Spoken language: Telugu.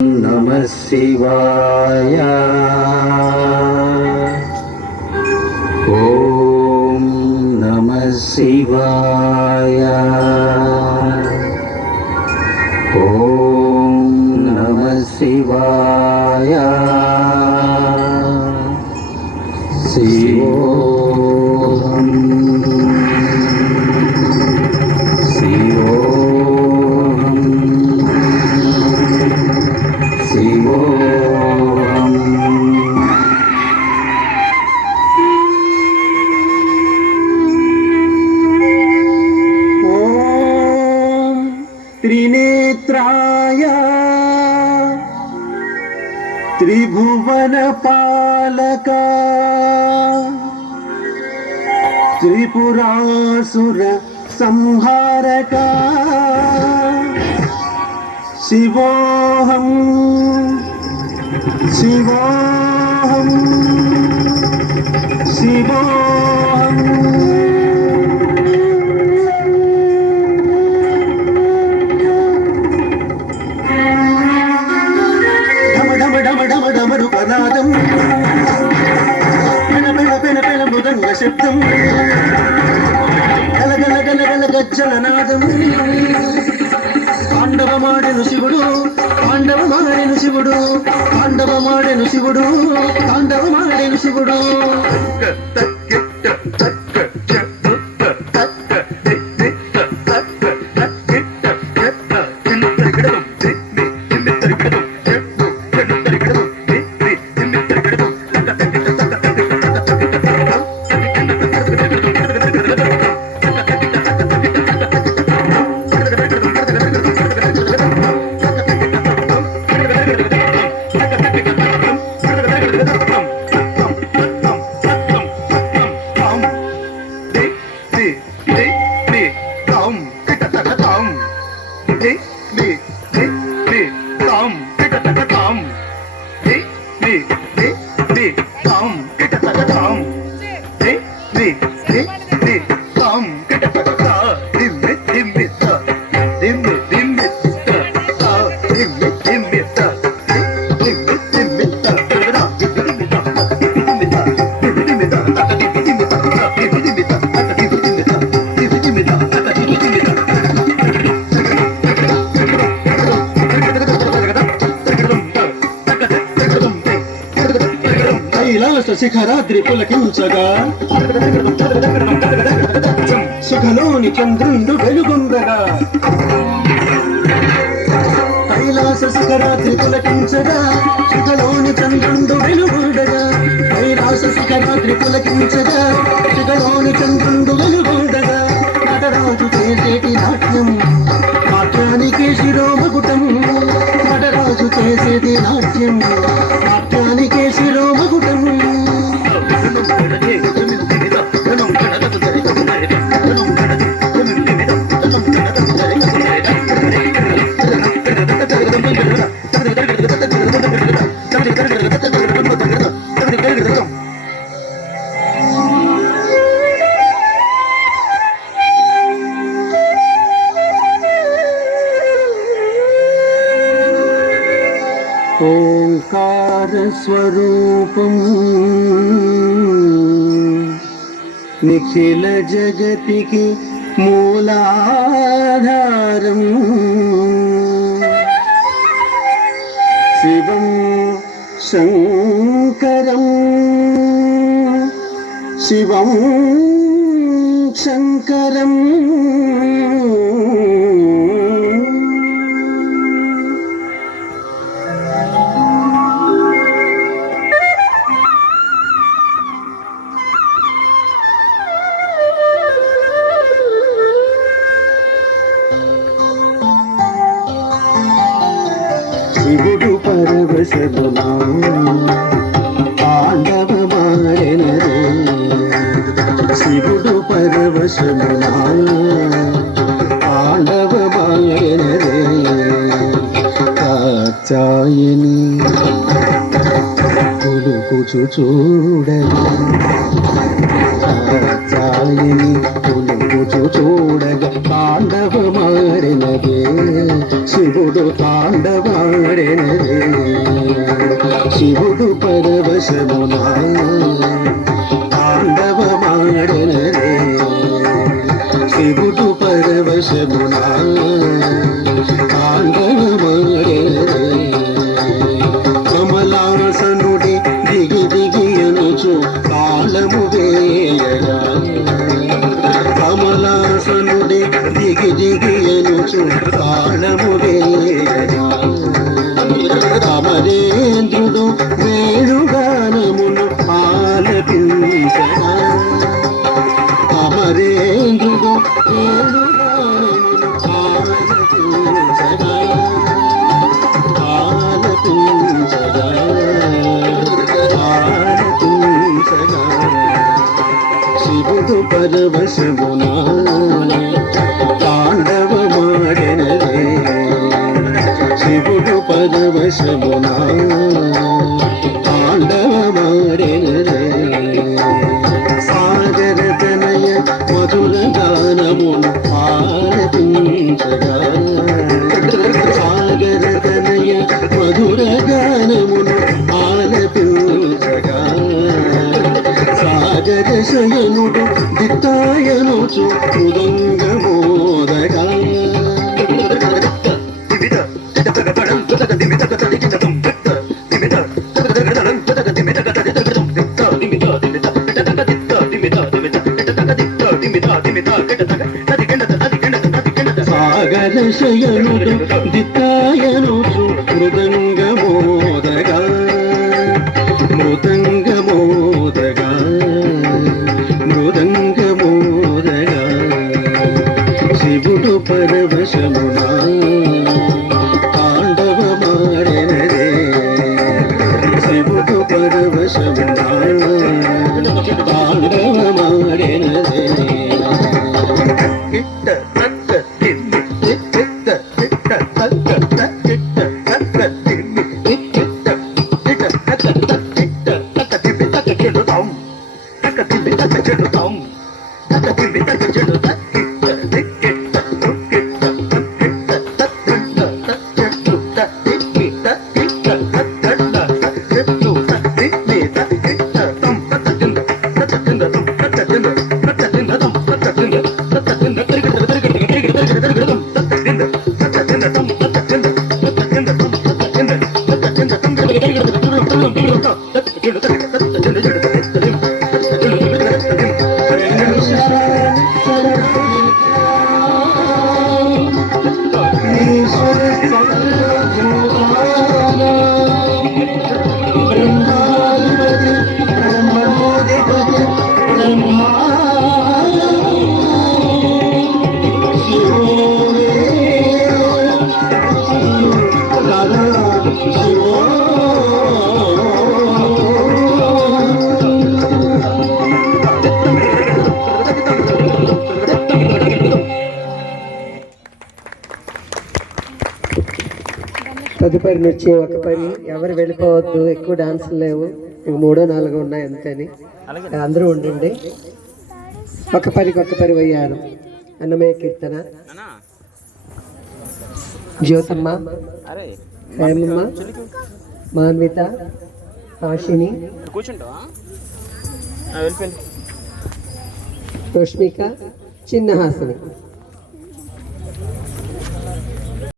नमः शिवाय। ओम नमः शिवाय। ओम नमः शिवाय। शिवोऽहम् शिवोऽहम् शिवोऽहम्। ॐ त्रिनेत्राय त्रिभुवनपालक त्रिपुरासुर संहारक शिवोऽहम् शिवोऽहम् शिवोऽहम्। ढम ढम ढम ढम ढमरुकनादम् पेन पेन पेन पेन मृदङ्ग शब्दम् गल गल गल गल गज्जलनादम्। తాండవమాడెను శివుడు తాండవమాడెను శివుడు తాండవమాడెను శివుడు తాండవమాడెను శివుడు. శిఖరాద్రి పులకించగా సుఖలోని చంద్రుండు వెలుగొందగా కైలాస శిఖరాద్రి పులకించగా సుఖలోని చంద్రుండు వెలుగొందగా కైలాస శిఖరాద్రి పులకించగా సుఖలోని చంద్రుండు వెలుగొందగా నటరాజు చేసేటి నాట్యం నాట్యానికే శిరోమకుటం నటరాజు చేసేటి నాట్యం నాట్యానికే శిరోమకుటం. ఓంకార స్వరూపం నిఖిల జగతికి మూలాధారం శివం శంకరం శివం శంకరం. శివుడు పరవశమునా పాండవమాడెనరే శివుడు పరవశమునా పాండవమాడెనరే కాచాయని పులుకుచు చూడగా కాచాయని పులుకుచు చూడగా పాండవమాడెనరే శివుడు తాండవాడెనరే శివుడు పరవశమున తాండవమాడెనరే శివుడు పరవశమున తాండవమాడెనరే కమలాసనుడి దిగి దిగి అనుచు కాలము వేయగా కమలాసనుడి దిగి దిగి అనుచు కాలము వేయగా అమరేంద్రుడు వేణుగానమును ఆలపించగా అమరేంద్రుడు వేణుగానమును ఆలపించగా ఆలపించగా శివుడు పరవశమున తాండవమాడెనరే శివుడు పరవశమున తాండవమాడెనరే సాగర తనయ మధుర గానమును ఆలపించగా సాగర తనయ మధుర గానమును ఆలపించగా సాగర శయనుడు దిత్తాయనుచు మృదంగమోదగా సాగర శయనుడు దిత్తాయనుచు మృదంగమోదగా మృదంగమోదగా మృదంగమోదగా శివుడు పరవశమున తాండవమాడెనరే శివుడు పరవశమున తాండవమాడెనరే తదుపరి నుంచి ఒక పని, ఎవరు వెళ్ళిపోవద్దు, ఎక్కువ డాన్సులు లేవు, ఇంక 3 4 ఉన్నాయి అంతేని, అందరూ ఉండండి. ఒక పని వయ్యాను. అన్నమయ్య కీర్తన, జ్యోతమ్మ, హేమమ్మ, మాన్విత, ఆశిని, రష్మిక, చిన్నహాసిని.